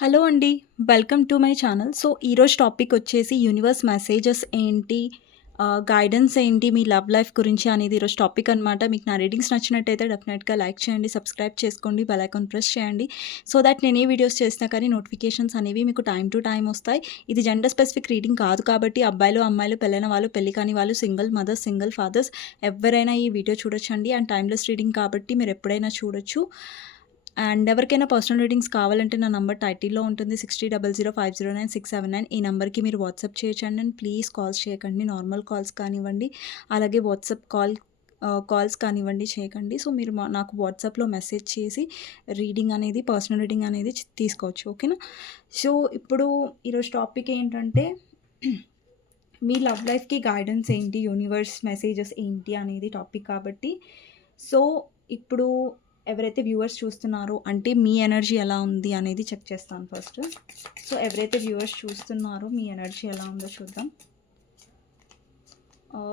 Hello అండి. Welcome to my channel. So, ఈరోజు topic వచ్చేసి యూనివర్స్ మెసేజెస్ ఏంటి, గైడెన్స్ ఏంటి మీ లవ్ లైఫ్ గురించి అనేది ఈరోజు టాపిక్ అనమాట. మీకు నా రీడింగ్స్ నచ్చినట్టయితే డెఫినెట్‌గా లైక్ చేయండి, సబ్స్క్రైబ్ చేసుకోండి, బెల్ ఐకాన్ ప్రెస్ చేయండి. సో దట్ నేను ఏ వీడియోస్ చేసినా కానీ నోటిఫికేషన్స్ అనేవి మీకు టైమ్ టు టైమ్ వస్తాయి. ఇది జెండర్ స్పెసిఫిక్ రీడింగ్ కాదు కాబట్టి అబ్బాయిలు, అమ్మాయిలు, పెళ్ళైన వాళ్ళు, పెళ్లి కాని వాళ్ళు, సింగిల్ మదర్స్, సింగిల్ ఫాదర్స్ ఎవరైనా ఈ వీడియో చూడొచ్చండి. అండ్ టైమ్‌లెస్ రీడింగ్ కాబట్టి మీరు ఎప్పుడైనా చూడొచ్చు. అండ్ ఎవరికైనా పర్సనల్ రీడింగ్స్ కావాలంటే నా నంబర్ టైటిల్లో ఉంటుంది 6000509679. ఈ నెంబర్కి మీరు వాట్సాప్ చేయొచ్చండి. అండ్ ప్లీజ్ కాల్స్ చేయకండి, నార్మల్ కాల్స్ కానివ్వండి, అలాగే వాట్సాప్ కాల్స్ కానివ్వండి చేయకండి. సో మీరు నాకు వాట్సాప్లో మెసేజ్ చేసి రీడింగ్ అనేది, పర్సనల్ రీడింగ్ అనేది తీసుకోవచ్చు. ఓకేనా? సో ఇప్పుడు ఈరోజు టాపిక్ ఏంటంటే మీ లవ్ లైఫ్కి గైడెన్స్ ఏంటి, యూనివర్స్ మెసేజెస్ ఏంటి అనేది టాపిక్ కాబట్టి, సో ఇప్పుడు ఎవరైతే వ్యూవర్స్ చూస్తున్నారో అంటే మీ ఎనర్జీ ఎలా ఉంది అనేది చెక్ చేస్తాను ఫస్ట్. సో ఎవరైతే వ్యూవర్స్ చూస్తున్నారో మీ ఎనర్జీ ఎలా ఉందో చూద్దాం.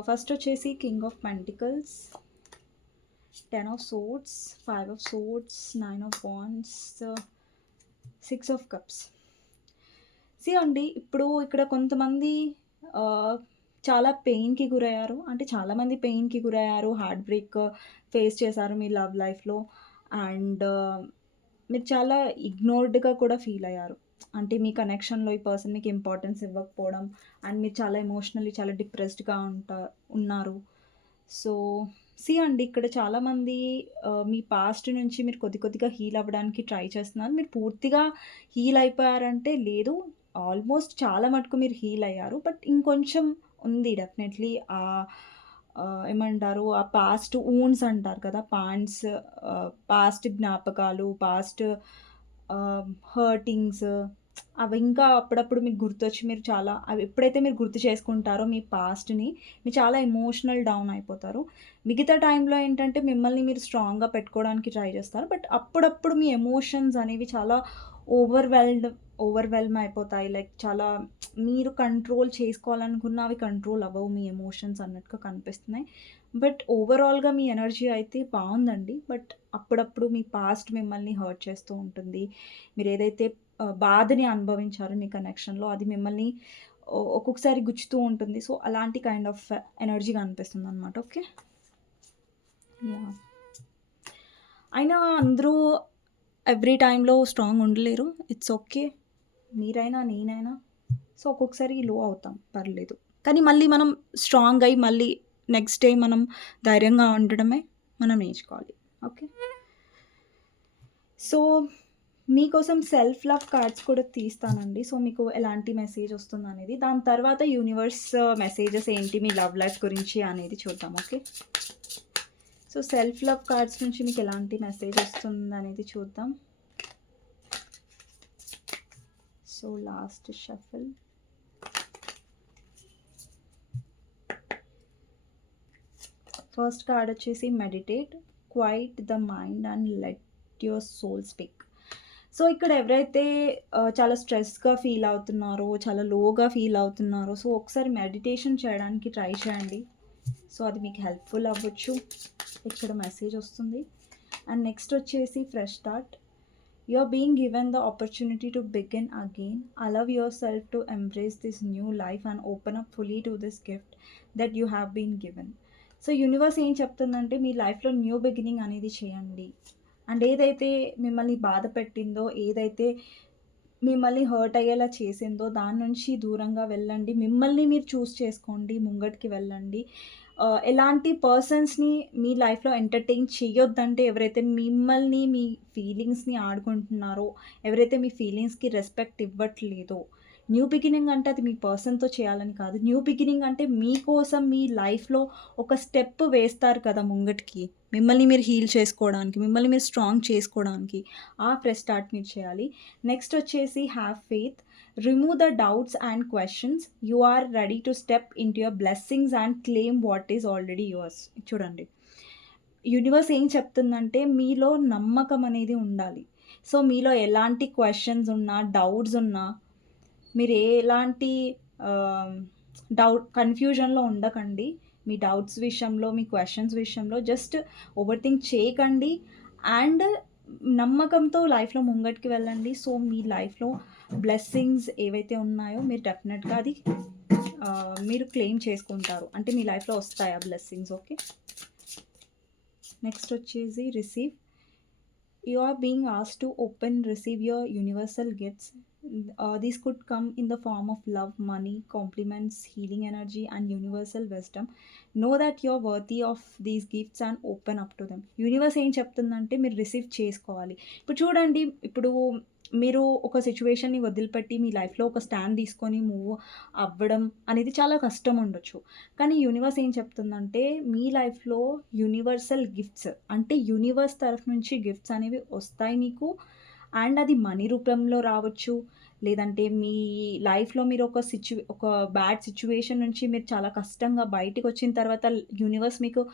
ఫస్ట్ వచ్చేసి king of pentacles, 10 of swords, 5 of swords, 9 of wands, 6 of cups. See అండి, ఇప్పుడు ఇక్కడ కొంతమంది చాలా పెయిన్కి గురయ్యారు. అంటే చాలామంది పెయిన్కి గురయ్యారు, హార్ట్ బ్రేక్ ఫేస్ చేశారు మీ లవ్ లైఫ్లో. అండ్ మీరు చాలా ఇగ్నోర్డ్గా కూడా ఫీల్ అయ్యారు. అంటే మీ కనెక్షన్లో ఈ పర్సన్ మీకు ఇంపార్టెన్స్ ఇవ్వకపోవడం, అండ్ మీరు చాలా ఎమోషనల్లీ చాలా డిప్రెస్డ్గా ఉన్నారు. సో సి అండి, ఇక్కడ చాలామంది మీ పాస్ట్ నుంచి మీరు కొద్దిగా హీల్ అవ్వడానికి ట్రై చేస్తున్నారు. మీరు పూర్తిగా హీల్ అయిపోయారంటే లేదు, ఆల్మోస్ట్ చాలా మటుకు మీరు హీల్ అయ్యారు. బట్ ఇంకొంచెం ఉంది డెఫినెట్లీ. ఏమంటారు, ఆ పాస్ట్ వూండ్స్ అంటారు కదా, పాస్ట్ జ్ఞాపకాలు, పాస్ట్ హర్టింగ్స్, అవి ఇంకా అప్పుడప్పుడు మీకు గుర్తొచ్చి మీరు చాలా అవి ఎప్పుడైతే మీరు గుర్తు చేసుకుంటారో మీ పాస్ట్‌ని, మీరు చాలా ఎమోషనల్ డౌన్ అయిపోతారు. మిగతా టైంలో ఏంటంటే మిమ్మల్ని మీరు స్ట్రాంగ్‌గా పెట్టుకోవడానికి ట్రై చేస్తారు. బట్ అప్పుడప్పుడు మీ ఎమోషన్స్ అనేవి చాలా ఓవర్‌వెల్మ్ అయిపోతాయి. లైక్ చాలా మీరు కంట్రోల్ చేసుకోవాలనుకున్న అవి కంట్రోల్ అవ్వవు మీ ఎమోషన్స్ అన్నట్టుగా కనిపిస్తున్నాయి. బట్ ఓవరాల్‌గా మీ ఎనర్జీ అయితే బావుందండి. బట్ అప్పుడప్పుడు మీ పాస్ట్ మిమ్మల్ని హర్ట్ చేస్తూ ఉంటుంది. మీరేదైతే బాధని అనుభవించారో మీ కనెక్షన్‌లో, అది మిమ్మల్ని ఒక్కొక్కసారి గుచ్చుతూ ఉంటుంది. సో అలాంటి కైండ్ ఆఫ్ ఎనర్జీ కనిపిస్తుందనమాట. ఓకే. యాహ్! అయినా అందరూ ఎవ్రీ టైంలో స్ట్రాంగ్ ఉండలేరు. It's okay. మీరైనా, నేనైనా. సో ఒక్కొక్కసారి లో అవుతాం, పర్లేదు. కానీ మళ్ళీ మనం స్ట్రాంగ్ అయ్యి మళ్ళీ నెక్స్ట్ డే మనం ధైర్యంగా ఉండడమే మనం నేర్చుకోవాలి. ఓకే. సో మీకోసం సెల్ఫ్ లవ్ కార్డ్స్ కూడా తీస్తానండి. సో మీకు ఎలాంటి మెసేజ్ వస్తుందనేది, దాని తర్వాత యూనివర్స్ మెసేజెస్ ఏంటి మీ లవ్ లైఫ్ గురించి అనేది చూద్దాం. Okay. So self love cards నుంచి మీకు ఎలాంటి మెసేజ్ వస్తుందనేది చూద్దాం. So last shuffle. First card వచ్చేసి meditate, quiet the mind and let your soul speak. So ఇక్కడ ఎవరైతే చాలా స్ట్రెస్గా ఫీల్ అవుతున్నారో, చాలా లోగా ఫీల్ అవుతున్నారో, సో ఒకసారి మెడిటేషన్ చేయడానికి ట్రై చేయండి. సో అది మీకు హెల్ప్ఫుల్ అవ్వచ్చు. ఇక్కడ మెసేజ్ వస్తుంది. అండ్ నెక్స్ట్ వచ్చేసి fresh start. You are being given the opportunity to begin again. Allow yourself to embrace this new life and open up fully to this gift that you have been given. So universe ఏం చెప్తుందంటే మీ లైఫ్లో new beginning అనేది చేయండి. And ఏదైతే మిమ్మల్ని బాధ పెట్టిందో, ఏదైతే మిమ్మల్ని హర్ట్ అయ్యేలా చేసిందో దాని నుంచి దూరంగా వెళ్ళండి. మిమ్మల్ని మీరు చూస్ చేసుకోండి, ముంగటికి వెళ్ళండి. ఎలాంటి పర్సన్స్‌ని మీ లైఫ్‌లో ఎంటర్‌టైన్ చేయొద్దంటే, ఎవరైతే మిమ్మల్ని, మీ ఫీలింగ్స్‌ని ఆడుకుంటున్నారో, ఎవరైతే మీ ఫీలింగ్స్‌కి రెస్పెక్ట్ ఇవ్వట్లేదో. న్యూ బిగినింగ్ అంటే అది మీ పర్సన్‌తో చేయాలని కాదు. న్యూ బిగినింగ్ అంటే మీకోసం మీ లైఫ్‌లో ఒక స్టెప్ వేస్తారు కదా ముంగటికి. మిమ్మల్ని మీరు హీల్ చేసుకోవడానికి, మిమ్మల్ని మీరు స్ట్రాంగ్ చేసుకోవడానికి. ఆ ఫ్రెష్ స్టార్ట్ మీరు చేయాలి. నెక్స్ట్ వచ్చేసి have faith, remove the doubts and questions. You are ready to step into your blessings and claim what is already yours. చూడండి, యూనివర్స్ ఏం చెప్తుందంటే మీలో నమ్మకం అనేది ఉండాలి. సో మీలో ఎలాంటి క్వెషన్స్ ఉన్నా, డౌట్స్ ఉన్నా, మీరు ఎలాంటి కన్‌ఫ్యూజన్‌లో ఉండకండి. మీ డౌట్స్ విషయంలో, మీ క్వెషన్స్ విషయంలో జస్ట్ ఓవర్ థింక్ చేయకండి. అండ్ నమ్మకంతో లైఫ్‌లో ముంగటికి వెళ్ళండి. సో, మీ లైఫ్‌లో బ్లెస్సింగ్స్ ఏవైతే ఉన్నాయో మీరు డెఫినెట్‌గా అది మీరు క్లెయిమ్ చేసుకుంటారు. అంటే మీ లైఫ్‌లో వస్తాయి ఆ బ్లెస్సింగ్స్. ఓకే. నెక్స్ట్ వచ్చేసి receive. You are being asked to open receive your universal gifts. These could come in the form of love, money, compliments, healing energy, and universal wisdom. Know that you're worthy of these gifts and open up to them. Universe ఏం చెప్తుందంటే మీరు receive చేసుకోవాలి. ఇప్పుడు చూడండి, ఇప్పుడు మీరు ఒక సిచ్యువేషన్‌ని వదిలిపెట్టి మీ లైఫ్‌లో ఒక స్టాండ్ తీసుకొని మూవ్ అవ్వడం అనేది చాలా కష్టం ఉండొచ్చు. కానీ యూనివర్స్ ఏం చెప్తుందంటే మీ లైఫ్‌లో యూనివర్సల్ గిఫ్ట్స్ అంటే యూనివర్స్ తరఫు నుంచి గిఫ్ట్స్ అనేవి వస్తాయి మీకు. అండ్ అది మనీ రూపంలో రావచ్చు. లేదంటే మీ లైఫ్‌లో మీరు ఒక బ్యాడ్ సిట్యుయేషన్ నుంచి మీరు చాలా కష్టంగా బయటికొచ్చిన తర్వాత యూనివర్స్ మీకు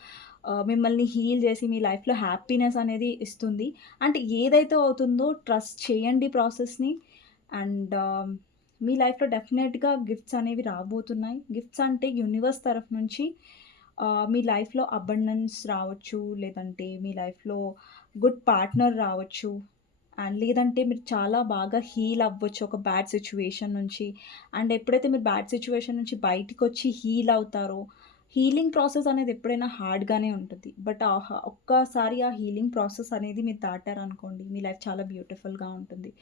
మిమ్మల్ని హీల్ చేసి మీ లైఫ్‌లో హ్యాపీనెస్ అనేది ఇస్తుంది. అంటే ఏదైతే అవుతుందో ట్రస్ట్ చేయండి ప్రాసెస్‌ని. అండ్ మీ లైఫ్‌లో డెఫినెట్‌గా గిఫ్ట్స్ అనేవి రాబోతున్నాయి. గిఫ్ట్స్ అంటే యూనివర్స్ తరఫు నుంచి మీ లైఫ్‌లో అబండెన్స్ రావచ్చు. లేదంటే మీ లైఫ్‌లో గుడ్ పార్ట్నర్ రావచ్చు. అండ్ లేదంటే మీరు చాలా బాగా హీల్ అవ్వచ్చు ఒక బ్యాడ్ సిట్యుయేషన్ నుంచి. అండ్ ఎప్పుడైతే మీరు బ్యాడ్ సిట్యుయేషన్ నుంచి బయటికొచ్చి హీల్ అవుతారో, హీలింగ్ ప్రాసెస్ అనేది ఎప్పుడైనా హార్డ్‌గానే ఉంటది. బట్ ఒక్కసారి ఆ హీలింగ్ ప్రాసెస్ అనేది మీరు దాటారనుకోండి, మీ లైఫ్ చాలా బ్యూటిఫుల్‌గా ఉంటుంది.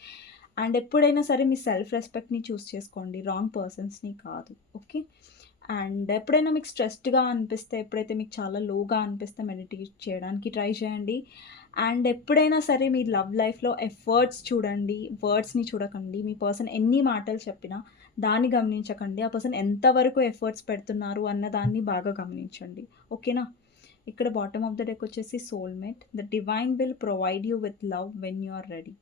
అండ్ ఎప్పుడైనా సరే మీ సెల్ఫ్ రెస్పెక్ట్‌ని చూజ్ చేసుకోండి. రాంగ్ పర్సన్స్‌ని కాదు. ఓకే. అండ్ ఎప్పుడైనా మీకు స్ట్రెస్డ్‌గా అనిపిస్తే, ఎప్పుడైతే మీకు చాలా లోగా అనిపిస్తే మెడిటేట్ చేయడానికి ట్రై చేయండి. అండ్ ఎప్పుడైనా సరే మీ లవ్ లైఫ్‌లో ఎఫర్ట్స్ చూడండి. వర్డ్స్‌ని చూడకండి. మీ పర్సన్ ఎన్ని మాటలు చెప్పినా దాన్ని గమనించకండి. ఆ పర్సన్ ఎంతవరకు ఎఫర్ట్స్ పెడుతున్నారు అన్న దాన్ని బాగా గమనించండి. ఓకేనా? ఇక్కడ బాటమ్ ఆఫ్ ద డెక్ వచ్చేసి soulmate. The divine will provide you with love when you are ready.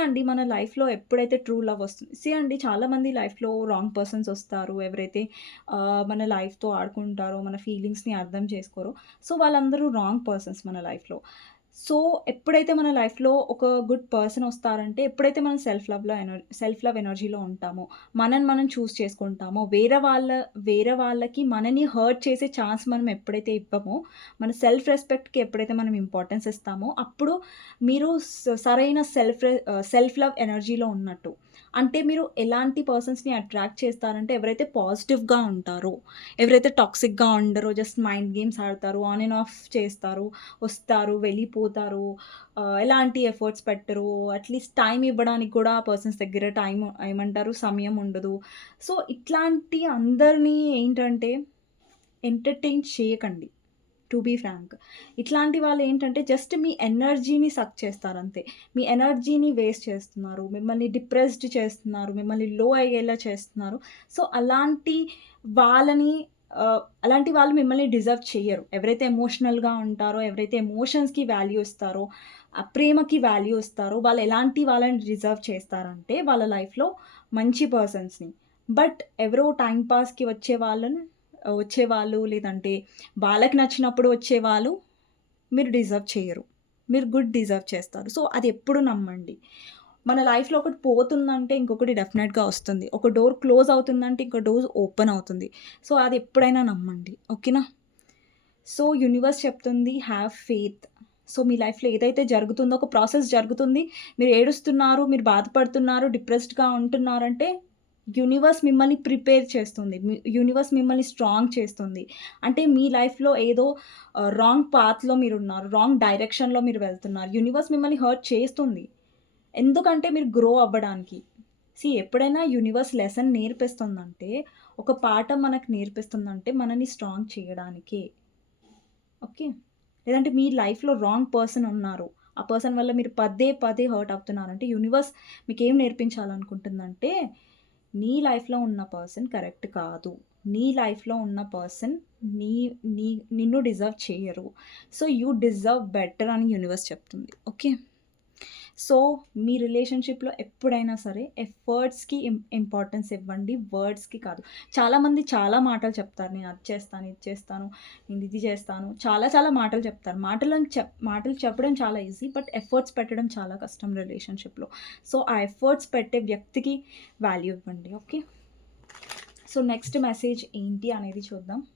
అండి, మన లైఫ్‌లో ఎప్పుడైతే ట్రూ లవ్ వస్తుంది, అండి, చాలామంది లైఫ్‌లో రాంగ్ పర్సన్స్ వస్తారు. ఎవరైతే మన లైఫ్‌తో ఆడుకుంటారో, మన ఫీలింగ్స్‌ని అర్థం చేసుకోరో, సో, వాళ్ళందరూ రాంగ్ పర్సన్స్ మన లైఫ్‌లో. సో, ఎప్పుడైతే మన లైఫ్‌లో ఒక గుడ్ పర్సన్ వస్తారంటే, ఎప్పుడైతే మనం సెల్ఫ్ లవ్ ఎనర్జీలో ఉంటామో, మనల్ని మనం చూజ్ చేసుకుంటామో, వేరే వాళ్ళకి మనని హర్ట్ చేసే ఛాన్స్ మనం ఎప్పుడైతే ఇవ్వమో, మన సెల్ఫ్ రెస్పెక్ట్‌కి ఎప్పుడైతే మనం ఇంపార్టెన్స్ ఇస్తామో, అప్పుడు మీరు సరైన సెల్ఫ్ లవ్ ఎనర్జీలో ఉన్నట్టు. అంటే మీరు ఎలాంటి పర్సన్స్‌ని అట్రాక్ట్ చేస్తారంటే, ఎవరైతే పాజిటివ్‌గా ఉంటారో, ఎవరైతే టాక్సిక్‌గా ఉండరో, జస్ట్ మైండ్ గేమ్స్ ఆడతారు, ఆన్ అండ్ ఆఫ్ చేస్తారు, వస్తారు, వెళ్ళిపోతారు, ఎలాంటి ఎఫర్ట్స్ పెట్టరు, అట్‌లీస్ట్ టైమ్ ఇవ్వడానికి కూడా ఆ పర్సన్స్ దగ్గర ఏమంటారు, సమయం ఉండదు. సో, ఇట్లాంటి అందరిని ఏంటంటే ఎంటర్‌టైన్ చేయకండి. To be frank. ఇట్లాంటి వాళ్ళేంటంటే జస్ట్ మీ ఎనర్జీని సక్ చేస్తారంతే. మీ ఎనర్జీని వేస్ట్ చేస్తున్నారు. మిమ్మల్ని డిప్రెస్డ్ చేస్తున్నారు. మిమ్మల్ని లో అయ్యేలా చేస్తున్నారు. సో, వాళ్ళని అలాంటి వాళ్ళు మిమ్మల్ని డిజర్వ్ చెయ్యరు. ఎవరైతే ఎమోషనల్‌గా ఉంటారో, ఎవరైతే ఎమోషన్స్‌కి వాల్యూ ఇస్తారో, ప్రేమకి వాల్యూ ఇస్తారో, వాళ్ళు ఎలాంటి వాళ్ళని డిజర్వ్ చేస్తారంటే వాళ్ళ లైఫ్‌లో మంచి పర్సన్స్‌ని. బట్ ఎవరో టైమ్ పాస్‌కి వచ్చేవాళ్ళు, లేదంటే వాళ్ళకి నచ్చినప్పుడు వచ్చేవాళ్ళు మీరు డిజర్వ్ చేయరు. మీరు గుడ్ డిజర్వ్ చేస్తారు. సో, అది ఎప్పుడు నమ్మండి. మన లైఫ్‌లో ఒకటి పోతుందంటే ఇంకొకటి డెఫినెట్‌గా వస్తుంది. ఒక డోర్ క్లోజ్ అవుతుందంటే ఇంకో డోర్ ఓపెన్ అవుతుంది. సో, అది ఎప్పుడైనా నమ్మండి. ఓకేనా? సో, యూనివర్స్ చెప్తుంది హావ్ ఫెయిత్. సో, మీ లైఫ్‌లో ఏదైతే జరుగుతుందో ఒక ప్రాసెస్ జరుగుతుంది. మీరు ఏడుస్తున్నారు, మీరు బాధపడుతున్నారు, డిప్రెస్డ్‌గా ఉంటున్నారంటే యూనివర్స్ మిమ్మల్ని ప్రిపేర్ చేస్తుంది. యూనివర్స్ మిమ్మల్ని స్ట్రాంగ్ చేస్తుంది. అంటే మీ లైఫ్‌లో ఏదో రాంగ్ పాత్‌లో మీరున్నారు. రాంగ్ డైరెక్షన్‌లో మీరు వెళ్తున్నారు. యూనివర్స్ మిమ్మల్ని హర్ట్ చేస్తుంది. ఎందుకంటే మీరు గ్రో అవ్వడానికి. ఎప్పుడైనా యూనివర్స్ లెసన్ నేర్పిస్తుందంటే, ఒక పాఠం మనకు నేర్పిస్తుందంటే మనల్ని స్ట్రాంగ్ చేయడానికే. ఓకే. లేదంటే మీ లైఫ్‌లో రాంగ్ పర్సన్ ఉన్నారు. ఆ పర్సన్ వల్ల మీరు పదే పదే హర్ట్ అవుతున్నారంటే యూనివర్స్ మీకేం నేర్పించాలనుకుంటుందంటే, నీ లైఫ్‌లో ఉన్న పర్సన్ కరెక్ట్ కాదు. నీ లైఫ్‌లో ఉన్న పర్సన్ నీ నీ నిన్ను డిజర్వ్ చేయరు. సో, యూ డిజర్వ్ బెటర్ అని యూనివర్స్ చెప్తుంది. ఓకే. సో, మీ రిలేషన్‌షిప్‌లో ఎప్పుడైనా సరే ఎఫర్ట్స్‌కి ఇంపార్టెన్స్ ఇవ్వండి. వర్డ్స్‌కి కాదు. చాలామంది చాలా మాటలు చెప్తారు. నేను అది చేస్తాను, ఇది చేస్తాను, నేను ఇది చేస్తాను. చాలా చాలా మాటలు చెప్తారు. మాటలు చెప్పడం చాలా ఈజీ. బట్ ఎఫర్ట్స్ పెట్టడం చాలా కష్టం రిలేషన్‌షిప్‌లో. సో, ఆ ఎఫర్ట్స్ పెట్టే వ్యక్తికి వాల్యూ ఇవ్వండి. ఓకే. సో, నెక్స్ట్ మెసేజ్ ఏంటి అనేది చూద్దాం.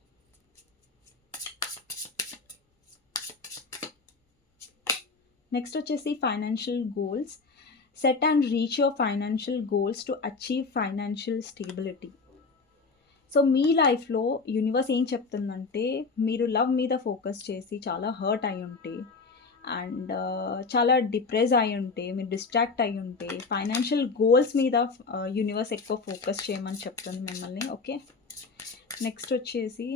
నెక్స్ట్ వచ్చేసి financial goals. Set and reach your financial goals to achieve financial stability. So మీ లైఫ్‌లో యూనివర్స్ ఏం చెప్తుందంటే, మీరు లవ్ మీద ఫోకస్ చేసి చాలా హర్ట్ అయ్యుంటే అండ్ చాలా డిప్రెస్ అయ్యుంటే, మీరు డిస్ట్రాక్ట్ అయ్యుంటే, ఫైనాన్షియల్ గోల్స్ మీద యూనివర్స్ ఎక్కువ ఫోకస్ చేయమని చెప్తుంది మిమ్మల్ని. ఓకే. నెక్స్ట్ వచ్చేసి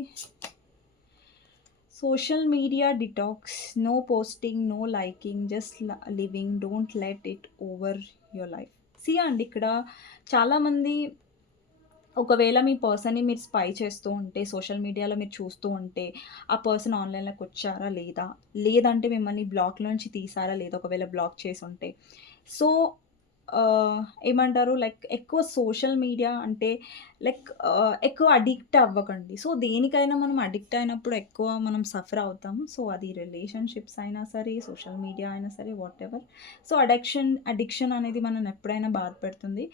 social media detox. No posting, no liking, just living. Don't let it over your life. See అండి, ఇక్కడ చాలామంది ఒకవేళ మీ పర్సన్‌ని మీరు స్పై చేస్తూ ఉంటే, సోషల్ మీడియాలో మీరు చూస్తూ ఉంటే, ఆ పర్సన్ ఆన్‌లైన్‌లోకొచ్చారా లేదా? లేదంటే మిమ్మల్ని బ్లాక్‌లోంచి తీసారా లేదా? ఒకవేళ బ్లాక్ చేసుంటే. సో, ఏమంటారు లైక్ ఎక్కువ సోషల్ మీడియా అంటే ఎక్కువ అడిక్ట్ అవ్వకండి. సో, దేనికైనా మనం అడిక్ట్ అయినప్పుడు ఎక్కువ మనం సఫర్ అవుతాం. సో, అది రిలేషన్‌షిప్స్ అయినా సరే, సోషల్ మీడియా అయినా సరే వాటెవర్. సో, అడిక్షన్ అనేది మనల్ని ఎప్పుడైనా బాధపెడుతుంది.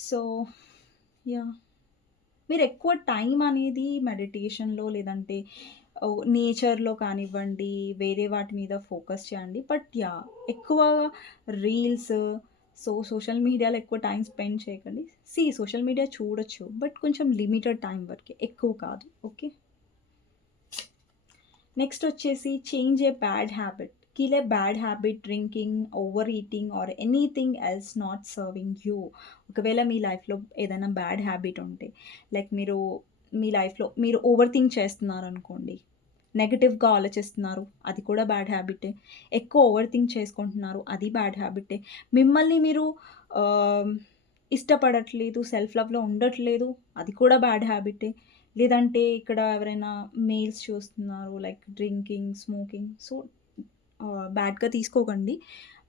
So, yeah! మీరెక్కువ టైం అనేది మెడిటేషన్‌లో లేదంటే నేచర్‌లో కానివ్వండి, వేరే వాటి మీద ఫోకస్ చేయండి. But yeah! ఎక్కువ రీల్స్, సోషల్ మీడియాలో ఎక్కువ టైం స్పెండ్ చేయకండి. సోషల్ మీడియా చూడొచ్చు. బట్ కొంచెం లిమిటెడ్ టైం వరకే. ఎక్కువ కాదు. ఓకే. నెక్స్ట్ వచ్చేసి change A bad habit. Kill A bad habit drinking, over eating or anything else not serving you. ఒకవేళ మీ లైఫ్‌లో ఏదైనా బ్యాడ్ హ్యాబిట్ ఉంటే, లైక్ మీ లైఫ్‌లో మీరు ఓవర్ థింక్ చేస్తున్నారనుకోండి. నెగెటివ్‌గా ఆలోచిస్తున్నారు. అది కూడా బ్యాడ్ హ్యాబిటే. ఎక్కువ ఓవర్ థింక్ చేసుకుంటున్నారు. అది బ్యాడ్ హ్యాబిటే. మిమ్మల్ని మీరు ఆహ్, ఇష్టపడట్లేదు, సెల్ఫ్ లవ్‌లో ఉండట్లేదు. అది కూడా బ్యాడ్ హ్యాబిటే. లేదంటే ఇక్కడ ఎవరైనా మెయిల్స్ చూస్తున్నారు లైక్ డ్రింకింగ్, స్మోకింగ్. సో, బ్యాడ్‌గా తీసుకోకండి.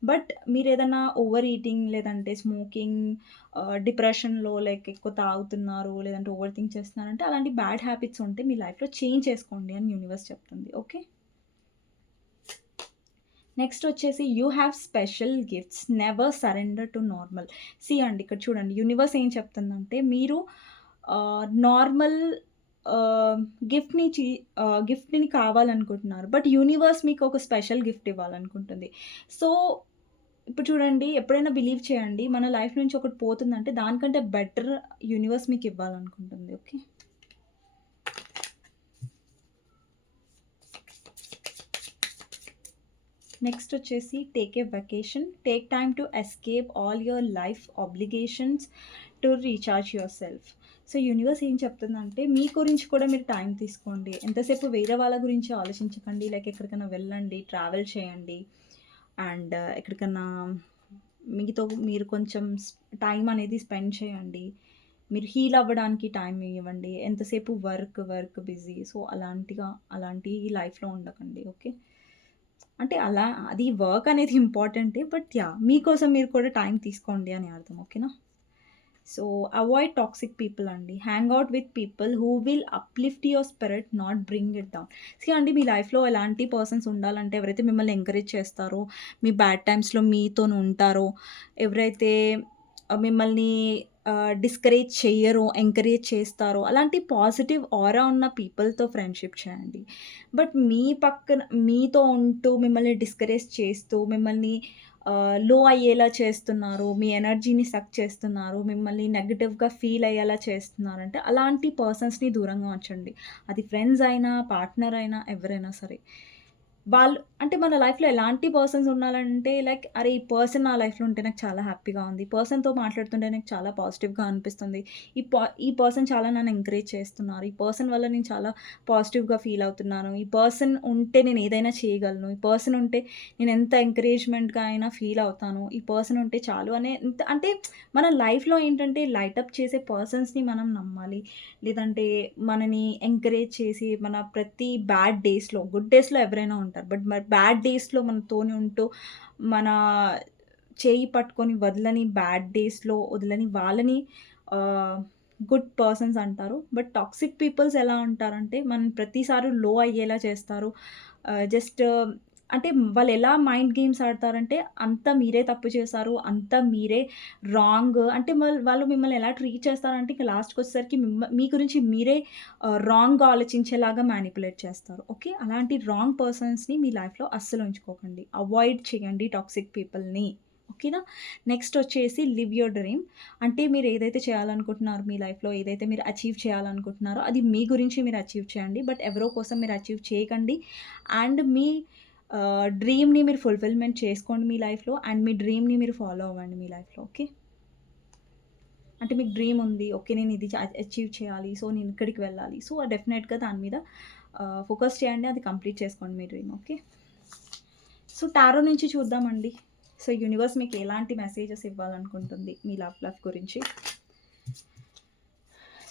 బట్ మీరేదన్నా ఓవర్ ఈటింగ్ లేదంటే స్మోకింగ్, డిప్రెషన్‌లో లైక్ ఎక్కువ తాగుతున్నారు, లేదంటే ఓవర్ థింక్ చేస్తున్నారంటే అలాంటి బ్యాడ్ హ్యాబిట్స్ ఉంటే మీ లైఫ్‌లో చేంజ్ చేసుకోండి అని యూనివర్స్ చెప్తుంది. ఓకే. నెక్స్ట్ వచ్చేసి you have special gifts. Never surrender to normal. అండి, ఇక్కడ చూడండి యూనివర్స్ ఏం చెప్తుందంటే మీరు నార్మల్ ఆహ్, గిఫ్ట్‌ని చి గిఫ్ట్‌ని కావాలనుకుంటున్నారు. బట్ యూనివర్స్ మీకు ఒక స్పెషల్ గిఫ్ట్ ఇవ్వాలనుకుంటుంది. సో, ఇప్పుడు చూడండి, ఎప్పుడైనా బిలీవ్ చేయండి, మన లైఫ్ నుంచి ఒకటి పోతుందంటే దానికంటే బెటర్ యూనివర్స్ మీకు ఇవ్వాలనుకుంటుంది. ఓకే. నెక్స్ట్ వచ్చేసి take a vacation. Take time to escape all your life obligations to recharge your self. So, universe ఏం చెప్తుందంటే మీ గురించి కూడా మీరు టైం తీసుకోండి. ఎంతసేపు వేరే వాళ్ళ గురించి ఆలోచించకండి. లైక్ ఎక్కడికైనా వెళ్ళండి, ట్రావెల్ చేయండి అండ్ ఎక్కడికన్నా మీతో మీరు కొంచెం టైం అనేది స్పెండ్ చేయండి. మీరు హీల్ అవ్వడానికి టైం ఇవ్వండి. ఎంతసేపు బిజీ. సో, అలాంటి లైఫ్‌లో ఉండకండి. ఓకే. అంటే అది వర్క్ అనేది ఇంపార్టెంటే. But yeah! మీకోసం మీరు కూడా టైం తీసుకోండి అని అర్థం. ఓకేనా? సో, అవాయిడ్ టాక్సిక్ పీపుల్ అండి. Hang out with people who will uplift your spirit, not bring it down. అండి, మీ లైఫ్‌లో ఎలాంటి పర్సన్స్ ఉండాలంటే ఎవరైతే మిమ్మల్ని ఎంకరేజ్ చేస్తారో, మీ బ్యాడ్ టైమ్స్‌లో మీతోని ఉంటారో, ఎవరైతే మిమ్మల్ని డిస్కరేజ్ చెయ్యరో, ఎంకరేజ్ చేస్తారో, అలాంటి పాజిటివ్ ఆరా ఉన్న పీపుల్‌తో ఫ్రెండ్‌షిప్ చేయండి. బట్ మీ పక్కన మీతో ఉంటూ మిమ్మల్ని డిస్కరేజ్ చేస్తూ, మిమ్మల్ని లో అయ్యేలా చేస్తున్నారు, మీ ఎనర్జీని సక్ చేస్తున్నారు, మిమ్మల్ని నెగెటివ్‌గా ఫీల్ అయ్యేలా చేస్తున్నారంటే అలాంటి పర్సన్స్‌ని దూరంగా ఉంచండి. అది ఫ్రెండ్స్ అయినా, పార్ట్నర్ అయినా, ఎవరైనా సరే. వాళ్ళు అంటే మన లైఫ్‌లో ఎలాంటి పర్సన్స్ ఉండాలంటే లైక్ అరే! ఈ పర్సన్ నా లైఫ్‌లో ఉంటే నాకు చాలా హ్యాపీగా ఉంది. ఈ పర్సన్‌తో మాట్లాడుతుంటే నాకు చాలా పాజిటివ్‌గా అనిపిస్తుంది. ఈ పర్సన్ చాలా నన్ను ఎంకరేజ్ చేస్తున్నారు. ఈ పర్సన్ వల్ల నేను చాలా పాజిటివ్‌గా ఫీల్ అవుతున్నాను. ఈ పర్సన్ ఉంటే నేను ఏదైనా చేయగలను. ఈ పర్సన్ ఉంటే నేను ఎంత ఎంకరేజ్‌మెంట్‌గా అయినా ఫీల్ అవుతాను. ఈ పర్సన్ ఉంటే చాలు అనే అంటే మన లైఫ్‌లో ఏంటంటే లైట్ అప్ చేసే పర్సన్స్‌ని మనం నమ్మాలి. లేదంటే మనని ఎంకరేజ్ చేసి మన ప్రతి బ్యాడ్ డేస్‌లో, గుడ్ డేస్‌లో ఎవరైనా ఉంటారు. బట్ మరి బ్యాడ్ డేస్‌లో మనతోని ఉంటూ, మన చేయి పట్టుకొని వదలని బ్యాడ్ డేస్‌లో వదలని వాళ్ళని ఆహ్, గుడ్ పర్సన్స్ అంటారు. బట్ టాక్సిక్ పీపుల్స్ ఎలా ఉంటారంటే, మనం ప్రతిసారి లో అయ్యేలా చేస్తారు. జస్ట్ అంటే వాళ్ళెలా మైండ్ గేమ్స్ ఆడతారంటే, అంతా మీరే తప్పు చేశారు, అంతా మీరే రాంగ్ అంటే వాళ్ళు మిమ్మల్ని ఎలా ట్రీట్ చేస్తారంటే, ఇక లాస్ట్‌కొచ్చేసరికి మీ గురించి మీరే రాంగ్‌గా ఆలోచించేలాగా మ్యానిపులేట్ చేస్తారు. ఓకే. అలాంటి రాంగ్ పర్సన్స్‌ని మీ లైఫ్‌లో అస్సలు ఉంచుకోకండి. అవాయిడ్ చేయండి టాక్సిక్ పీపుల్‌ని. ఓకేనా? నెక్స్ట్ వచ్చేసి లివ్ యూర్ డ్రీమ్. అంటే మీరు ఏదైతే చేయాలనుకుంటున్నారో మీ లైఫ్‌లో ఏదైతే మీరు అచీవ్ చేయాలనుకుంటున్నారో, అది మీ గురించి మీరు అచీవ్ చేయండి. బట్ ఎవరో కోసం మీరు అచీవ్ చేయకండి. అండ్ మీ డ్రీమ్‌ని మీరు ఫుల్‌ఫిల్‌మెంట్ చేసుకోండి మీ లైఫ్‌లో. అండ్ మీ డ్రీమ్‌ని మీరు ఫాలో అవ్వండి మీ లైఫ్‌లో. ఓకే. అంటే మీకు డ్రీమ్ ఉంది. ఓకే. నేను ఇది అచీవ్ చేయాలి. సో, నేను ఇక్కడికి వెళ్ళాలి. సో, డెఫినెట్‌గా దాని మీద ఫోకస్ చేయండి. అది కంప్లీట్ చేసుకోండి మీ డ్రీమ్. ఓకే. సో, టారో నుంచి చూద్దామండి. సో, యూనివర్స్ మీకు ఎలాంటి మెసేజెస్ ఇవ్వాలనుకుంటుంది మీ లైఫ్ గురించి?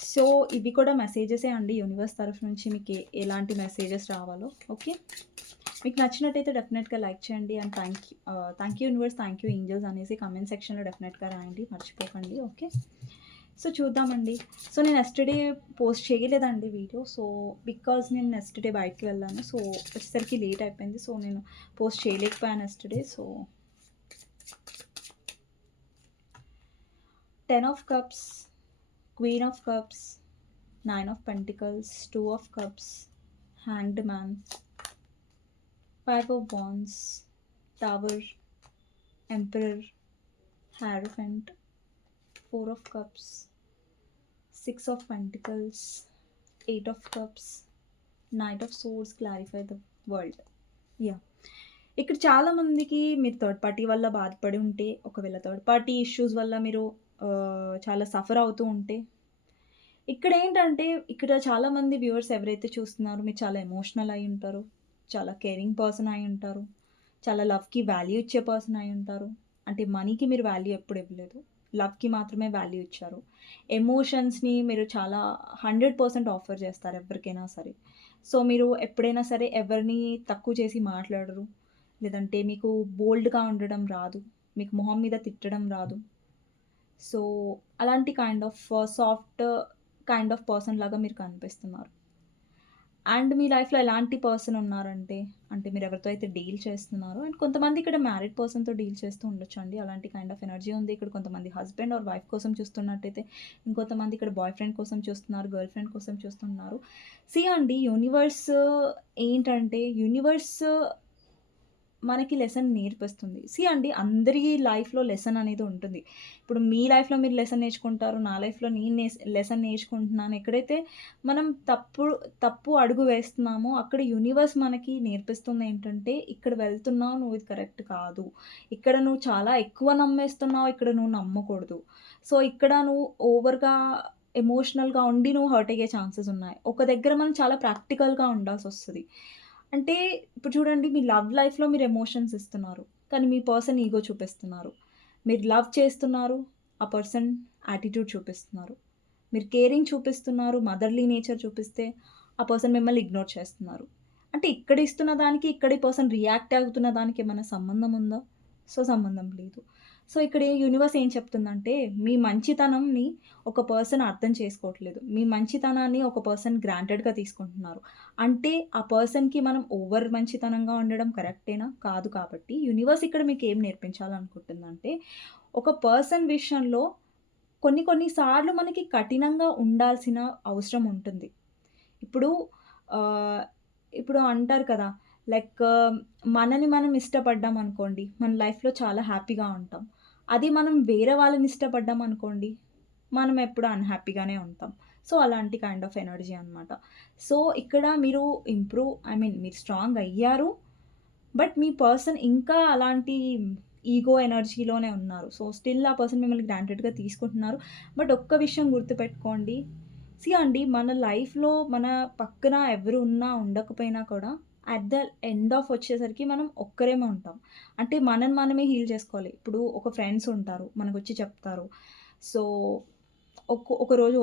సో, ఇవి కూడా మెసేజెసే అండి. యూనివర్స్ తరఫు నుంచి మీకు ఎలాంటి మెసేజెస్ రావాలో. ఓకే. మీకు నచ్చినట్టయితే డెఫినెట్‌గా లైక్ చేయండి. And thank you universe, thank you angels అనేసి కామెంట్ సెక్షన్‌లో డెఫినెట్‌గా రాయండి. మర్చిపోకండి. ఓకే. సో, చూద్దామండి. సో, నేను యెస్టర్‌డే పోస్ట్ చేయలేదండి వీడియో. సో, బికాజ్ నేను యెస్టర్‌డే బయటికి వెళ్ళాను. సో, వచ్చేసరికి లేట్ అయిపోయింది. సో, నేను పోస్ట్ చేయలేకపోయాను yesterday. So, 10 of cups, queen of cups, 9 of pentacles, 2 of cups, hanged man, 5 of wands, tower, emperor, hierophant, 4 of cups, 6 of pentacles, 8 of cups, knight of swords, clarify the world. Yeah! ఇక్కడ చాలామందికి మీరు third party వల్ల బాధపడి ఉంటే, ఒకవేళ third party issues వల్ల మీరు చాలా సఫర్ అవుతూ ఉంటే, ఇక్కడేంటంటే ఇక్కడ చాలామంది వ్యూవర్స్ ఎవరైతే చూస్తున్నారో మీరు చాలా ఎమోషనల్ అయ్యి ఉంటారు. చాలా కేరింగ్ పర్సన్ అయ్యి ఉంటారు. చాలా లవ్‌కి వాల్యూ ఇచ్చే పర్సన్ అయ్యి ఉంటారు. అంటే మనీకి మీరు వాల్యూ ఎప్పుడు ఇవ్వలేదు. లవ్‌కి మాత్రమే వాల్యూ ఇచ్చారు. ఎమోషన్స్‌ని మీరు చాలా 100% ఆఫర్ చేస్తారు ఎవరికైనా సరే. సో, మీరు ఎప్పుడైనా సరే ఎవరిని తక్కువ చేసి మాట్లాడరు. లేదంటే మీకు బోల్డ్‌గా ఉండడం రాదు. మీకు మొహం మీద తిట్టడం రాదు. సో, అలాంటి సాఫ్ట్ కైండ్ ఆఫ్ పర్సన్ లాగా మీరు కనిపిస్తున్నారు. అండ్ మీ లైఫ్‌లో ఎలాంటి పర్సన్ ఉన్నారంటే, అంటే మీరెవరితో అయితే డీల్ చేస్తున్నారో అండ్ కొంతమంది ఇక్కడ మ్యారీడ్ పర్సన్‌తో డీల్ చేస్తూ ఉండొచ్చండి. అలాంటి కైండ్ ఆఫ్ ఎనర్జీ ఉంది. ఇక్కడ కొంతమంది హస్బెండ్ ఆర్ వైఫ్ కోసం చూస్తున్నట్టయితే, ఇంకొంతమంది ఇక్కడ బాయ్ ఫ్రెండ్ కోసం చూస్తున్నారు, గర్ల్ ఫ్రెండ్ కోసం చూస్తున్నారు. సీ అండి యూనివర్స్ ఏంటంటే, యూనివర్స్ మనకి లెసన్ నేర్పిస్తుంది. సీ అండి అందరి లైఫ్‌లో లెసన్ అనేది ఉంటుంది. ఇప్పుడు మీ లైఫ్‌లో మీరు లెసన్ నేర్చుకుంటారు. నా లైఫ్‌లో నేను లెసన్ నేర్చుకుంటున్నాను. ఎక్కడైతే మనం తప్పు అడుగు వేస్తున్నామో అక్కడ యూనివర్స్ మనకి నేర్పిస్తుందేంటంటే, ఇక్కడ వెళ్తున్నావు నువ్వు ఇది కరెక్ట్ కాదు. ఇక్కడ నువ్వు చాలా ఎక్కువ నమ్మేస్తున్నావు. ఇక్కడ నువ్వు నమ్మకూడదు. సో, ఇక్కడ నువ్వు ఓవర్‌గా ఎమోషనల్‌గా ఉండి నువ్వు హర్ట్ అయ్యే ఛాన్సెస్ ఉన్నాయి. ఒక దగ్గర మనం చాలా ప్రాక్టికల్‌గా ఉండాల్సొస్తది. అంటే ఇప్పుడు చూడండి మీ లవ్ లైఫ్‌లో మీరు ఎమోషన్స్ ఇస్తున్నారు. కానీ మీ పర్సన్ ఈగో చూపిస్తున్నారు. మీరు లవ్ చేస్తున్నారు. ఆ పర్సన్ యాటిట్యూడ్ చూపిస్తున్నారు. మీరు కేరింగ్ చూపిస్తున్నారు. మదర్‌లీ నేచర్ చూపిస్తే ఆ పర్సన్ మిమ్మల్ని ఇగ్నోర్ చేస్తున్నారు. అంటే ఇక్కడ ఇస్తున్న దానికి, ఇక్కడ ఈ పర్సన్ రియాక్ట్ అవుతున్న దానికి ఏమైనా సంబంధం ఉందా? సో, సంబంధం లేదు. సో, ఇక్కడ యూనివర్స్ ఏం చెప్తుందంటే మీ మంచితనంని ఒక పర్సన్ అర్థం చేసుకోవట్లేదు. మీ మంచితనాన్ని ఒక పర్సన్ గ్రాంటెడ్‌గా తీసుకుంటున్నారు. అంటే ఆ పర్సన్‌కి మనం ఓవర్ మంచితనంగా ఉండడం కరెక్టేనా? కాదు కాబట్టి యూనివర్స్ ఇక్కడ మీకేం నేర్పించాలనుకుంటుందంటే, ఒక పర్సన్ విషయంలో కొన్ని కొన్ని సార్లు మనకి కఠినంగా ఉండాల్సిన అవసరం ఉంటుంది. ఇప్పుడు ఆహ్, ఇప్పుడు అంటారు కదా! లైక్ మనని మనం ఇష్టపడ్డామనుకోండి, మన లైఫ్‌లో చాలా హ్యాపీగా ఉంటాం. అది మనం వేరే వాళ్ళని ఇష్టపడ్డామనుకోండి, మనం ఎప్పుడు అన్‌హ్యాపీగానే ఉంటాం. సో, అలాంటి కైండ్ ఆఫ్ ఎనర్జీ అనమాట. సో, ఇక్కడ మీరు మీరు స్ట్రాంగ్ అయ్యారు. బట్ మీ పర్సన్ ఇంకా అలాంటి ఈగో ఎనర్జీలోనే ఉన్నారు. సో, స్టిల్ ఆ పర్సన్ మిమ్మల్ని గ్రాంటెడ్‌గా తీసుకుంటున్నారు. బట్ ఒక్క విషయం గుర్తుపెట్టుకోండి. అండి మన లైఫ్‌లో మన పక్కన ఎవరు ఉన్నా, ఉండకపోయినా కూడా అట్ ద ఎండ్ ఆఫ్ వచ్చేసరికి మనం ఒక్కరేమే ఉంటాం. అంటే మనని మనమే హీల్ చేసుకోవాలి. ఇప్పుడు ఒక ఫ్రెండ్స్ ఉంటారు. మనకొచ్చి చెప్తారు. సో, ఒకరోజు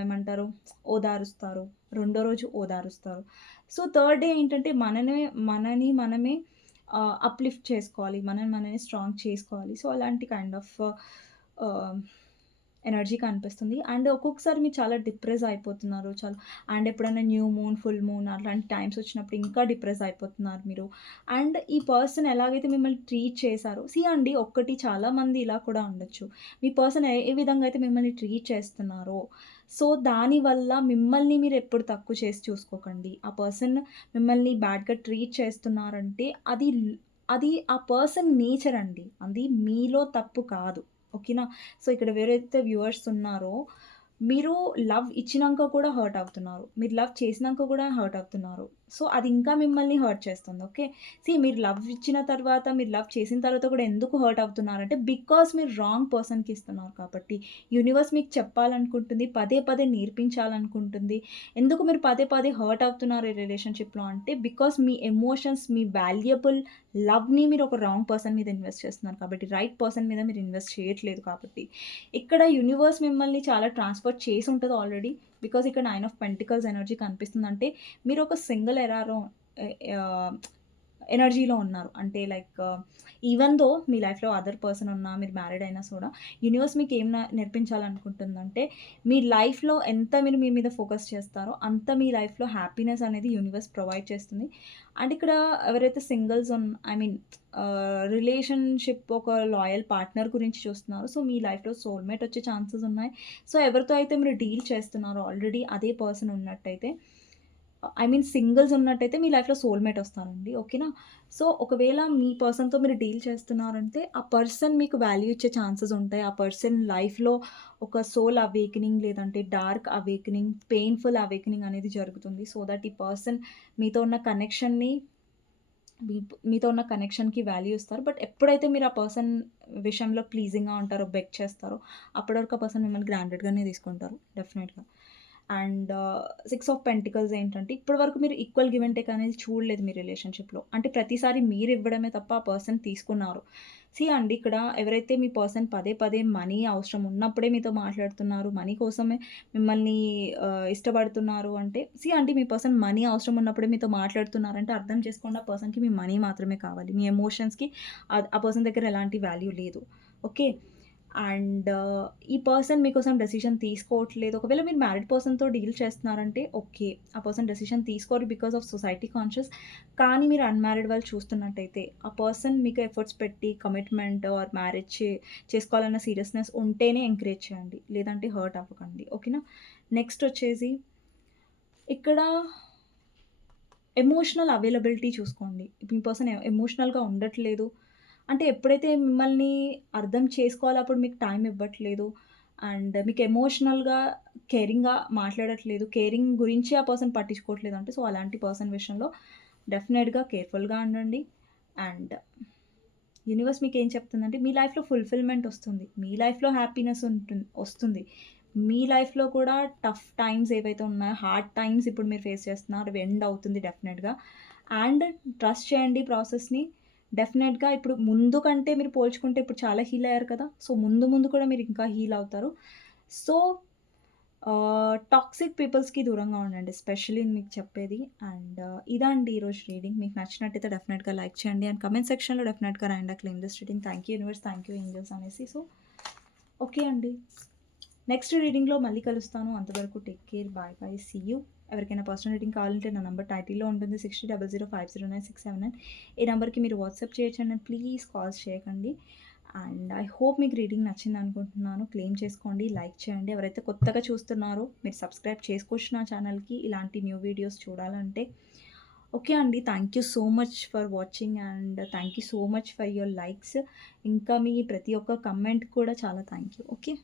ఏమంటారు ఓదారుస్తారు. రెండో రోజు ఓదారుస్తారు. సో, థర్డ్ డే ఏంటంటే మనని మనమే అప్‌లిఫ్ట్ చేసుకోవాలి. మనని మనమే స్ట్రాంగ్ చేసుకోవాలి. సో, అలాంటి కైండ్ ఆఫ్ ఆహ్, ఎనర్జీ కనిపిస్తుంది. అండ్ ఒక్కొక్కసారి మీరు చాలా డిప్రెస్ అయిపోతున్నారు. చాలా అండ్ ఎప్పుడైనా న్యూ మూన్, ఫుల్ మూన్ అట్లాంటి టైమ్స్ వచ్చినప్పుడు ఇంకా డిప్రెస్ అయిపోతున్నారు మీరు. అండ్ ఈ పర్సన్ ఎలాగైతే మిమ్మల్ని ట్రీట్ చేశారో అండి ఒక్కటి చాలామంది ఇలా కూడా ఉండొచ్చు. మీ పర్సన్ ఏ ఏ విధంగా అయితే మిమ్మల్ని ట్రీట్ చేస్తున్నారో, దానివల్ల మిమ్మల్ని మీరు ఎప్పుడు తక్కువ చేసి చూసుకోకండి. ఆ పర్సన్ మిమ్మల్ని బ్యాడ్‌గా ట్రీట్ చేస్తున్నారంటే అది ఆ పర్సన్ నేచర్ అండి. అది మీలో తప్పు కాదు. ఓకేనా? ఇక్కడ ఎవరైతే వ్యూవర్స్ ఉన్నారో, మీరు లవ్ ఇచ్చినంక కూడా హర్ట్ అవుతున్నారు. మీరు లవ్ చేసినంక కూడా హర్ట్ అవుతున్నారు. అది ఇంకా మిమ్మల్ని హర్ట్ చేస్తుంది. ఓకే. మీరు లవ్ ఇచ్చిన తర్వాత, మీరు లవ్ చేసిన తర్వాత కూడా ఎందుకు హర్ట్ అవుతున్నారంటే, బికాజ్ మీరు రాంగ్ పర్సన్‌కి ఇస్తున్నారు కాబట్టి. యూనివర్స్ మీకు చెప్పాలనుకుంటుంది, పదే పదే నేర్పించాలనుకుంటుంది. ఎందుకు మీరు పదే పదే హర్ట్ అవుతున్నారు ఈ రిలేషన్‌షిప్‌లో అంటే, బికాజ్ మీ ఎమోషన్స్, మీ వాల్యుయబుల్ లవ్‌ని మీరు ఒక రాంగ్ పర్సన్ మీద ఇన్వెస్ట్ చేస్తున్నారు కాబట్టి. రైట్ పర్సన్ మీద మీరు ఇన్వెస్ట్ చేయట్లేదు కాబట్టి. ఇక్కడ యూనివర్స్ మిమ్మల్ని చాలా ట్రాన్స్‌ఫర్ చేసుంటది ఆల్రెడీ. బికాజ్ ఇక్కడ 9 ఆఫ్ పెంటికల్స్ ఎనర్జీ కనిపిస్తుందంటే, మీరు ఒక సింగిల్ ఎరారో ఎ ఆహ్, ఎనర్జీలో ఉన్నారు. అంటే లైక్ ఈవెన్ దో మీ లైఫ్‌లో అదర్ పర్సన్ ఉన్నా, మీరు మ్యారీడ్ అయినా కూడా యూనివర్స్ మీకేం నేర్పించాలనుకుంటుందంటే, మీ లైఫ్‌లో ఎంత మీరు మీ మీద ఫోకస్ చేస్తారో, అంత మీ లైఫ్‌లో హ్యాపీనెస్ అనేది యూనివర్స్ ప్రొవైడ్ చేస్తుంది. అండ్ ఇక్కడ ఎవరైతే సింగిల్స్ ఐ మీన్ రిలేషన్‌షిప్ ఒక లాయల్ పార్ట్నర్ గురించి చూస్తున్నారో, మీ లైఫ్‌లో సోల్‌మేట్ వచ్చే ఛాన్సెస్ ఉన్నాయి. ఎవరితో అయితే మీరు డీల్ చేస్తున్నారో ఆల్రెడీ అదే పర్సన్ ఉన్నట్టయితే ఐ మీన్ సింగిల్స్ ఉన్నట్టయితే మీ లైఫ్‌లో సోల్‌మేట్ వస్తారండి. ఓకేనా? ఒకవేళ మీ పర్సన్‌తో మీరు డీల్ చేస్తున్నారంటే, ఆ పర్సన్ మీకు వాల్యూ ఇచ్చే ఛాన్సెస్ ఉంటాయి. ఆ పర్సన్ లైఫ్‌లో ఒక సోల్ అవేకెనింగ్ లేదంటే డార్క్ అవేకెనింగ్, పెయిన్‌ఫుల్ అవేకెనింగ్ అనేది జరుగుతుంది. దట్ ఈ పర్సన్ మీతో ఉన్న కనెక్షన్‌ని మీతో ఉన్న కనెక్షన్‌కి వాల్యూ ఇస్తారు. బట్ ఎప్పుడైతే మీరు ఆ పర్సన్ విషయంలో ప్లీజింగ్‌గా ఉంటారో, బెగ్ చేస్తారో, అప్పటి వరకు ఆ పర్సన్ మిమ్మల్ని గ్రాంటెడ్‌గానే తీసుకుంటారు డెఫినెట్‌గా. అండ్ 6 ఆఫ్ పెంటికల్స్ ఏంటంటే, ఇప్పటి వరకు మీరు ఈక్వల్ గివ్ అండ్ టేక్ అనేది చూడలేదు మీ రిలేషన్‌షిప్‌లో. అంటే ప్రతిసారి మీరు ఇవ్వడమే తప్ప ఆ పర్సన్ తీసుకున్నారు. అండి ఇక్కడ ఎవరైతే మీ పర్సన్ పదే పదే మనీ అవసరం ఉన్నప్పుడే మీతో మాట్లాడుతున్నారు, మనీ కోసమే మిమ్మల్ని ఇష్టపడుతున్నారు అంటే, అంటే మీ పర్సన్ మనీ అవసరం ఉన్నప్పుడే మీతో మాట్లాడుతున్నారంటే అర్థం చేసుకోండి ఆ పర్సన్‌కి మీ మనీ మాత్రమే కావాలి. మీ ఎమోషన్స్‌కి ఆ పర్సన్ దగ్గర ఎలాంటి వాల్యూ లేదు. ఓకే. అండ్ ఈ పర్సన్ మీకోసం డెసిషన్ తీసుకోవట్లేదు. ఒకవేళ మీరు మ్యారీడ్ పర్సన్‌తో డీల్ చేస్తున్నారంటే ఓకే. ఆ పర్సన్ డెసిషన్ తీసుకోరు బికాస్ ఆఫ్ సొసైటీ కాన్షియస్. కానీ మీరు అన్‌మ్యారీడ్ వాళ్ళు చూస్తున్నట్టయితే, ఆ పర్సన్ మీకు ఎఫర్ట్స్ పెట్టి కమిట్మెంట్ ఆర్ మ్యారేజ్ చేసుకోవాలన్న సీరియస్‌నెస్ ఉంటేనే ఎంకరేజ్ చేయండి. లేదంటే హర్ట్ అవ్వకండి. ఓకేనా? నెక్స్ట్ వచ్చేసి ఇక్కడ ఎమోషనల్ అవైలబిలిటీ చూసుకోండి. మీ పర్సన్ ఎమోషనల్‌గా ఉండట్లేదు. అంటే ఎప్పుడైతే మిమ్మల్ని అర్థం చేసుకోవాలో అప్పుడు మీకు టైం ఇవ్వట్లేదు. అండ్ మీకు ఎమోషనల్‌గా, కేరింగ్‌గా మాట్లాడట్లేదు. కేరింగ్ గురించి ఆ పర్సన్ పట్టించుకోవట్లేదు అంటే అలాంటి పర్సన్ విషయంలో డెఫినిట్‌గా కేర్‌ఫుల్‌గా ఉండండి. అండ్ యూనివర్స్ మీకేం చెప్తుందంటే మీ లైఫ్‌లో ఫుల్‌ఫిల్‌మెంట్ వస్తుంది. మీ లైఫ్‌లో హ్యాపీనెస్ వస్తుంది. మీ లైఫ్‌లో కూడా టఫ్ టైమ్స్ ఏవైతే ఉన్నాయో, హార్డ్ టైమ్స్ ఇప్పుడు మీరు ఫేస్ చేస్తున్నారు. అవి ఎండ్ అవుతుంది డెఫినిట్‌గా. అండ్ ట్రస్ట్ చేయండి ప్రాసెస్‌ని. డెఫినిట్‌గా ఇప్పుడు ముందు కంటే మీరు పోల్చుకుంటే ఇప్పుడు చాలా హీల్ అయ్యారు కదా! ముందు ముందు కూడా మీరు ఇంకా హీల్ అవుతారు. సో టాక్సిక్ పీపుల్స్‌కి దూరంగా ఉండండి. స్పెషల్లీ మీకు చెప్పేది. అండ్ ఇదండి ఈరోజు రీడింగ్. మీకు నచ్చినట్టయితే డెఫినిట్‌గా లైక్ చేయండి. అండ్ కామెంట్ సెక్షన్‌లో డెఫినిట్‌గా రాయండి claim this reading. Thank you universe, thank you angels అనేసి. ఓకే అండి. నెక్స్ట్ రీడింగ్‌లో మళ్ళీ కలుస్తాను. అంతవరకు take care. Bye bye. See you. ఎవరికైనా పర్సనల్ రీడింగ్ కావాలంటే నా నంబర్ టైటిల్‌లో ఉంటుంది. 6000509679. ఈ నంబర్‌కి మీరు వాట్సాప్ చేయొచ్చండి. ప్లీజ్ కాల్స్ చేయకండి. అండ్ ఐ హోప్ మీకు రీడింగ్ నచ్చిందనుకుంటున్నాను. క్లెయిమ్ చేసుకోండి, లైక్ చేయండి. ఎవరైతే కొత్తగా చూస్తున్నారో మీరు సబ్స్క్రైబ్ చేసుకోవచ్చు నా ఛానల్‌కి ఇలాంటి న్యూ వీడియోస్ చూడాలంటే. ఓకే అండి. Thank you so much for watching and thank you so much for your likes. ఇంకా మీ ప్రతి ఒక్క కమెంట్ కూడా చాలా థ్యాంక్ యూ. ఓకే.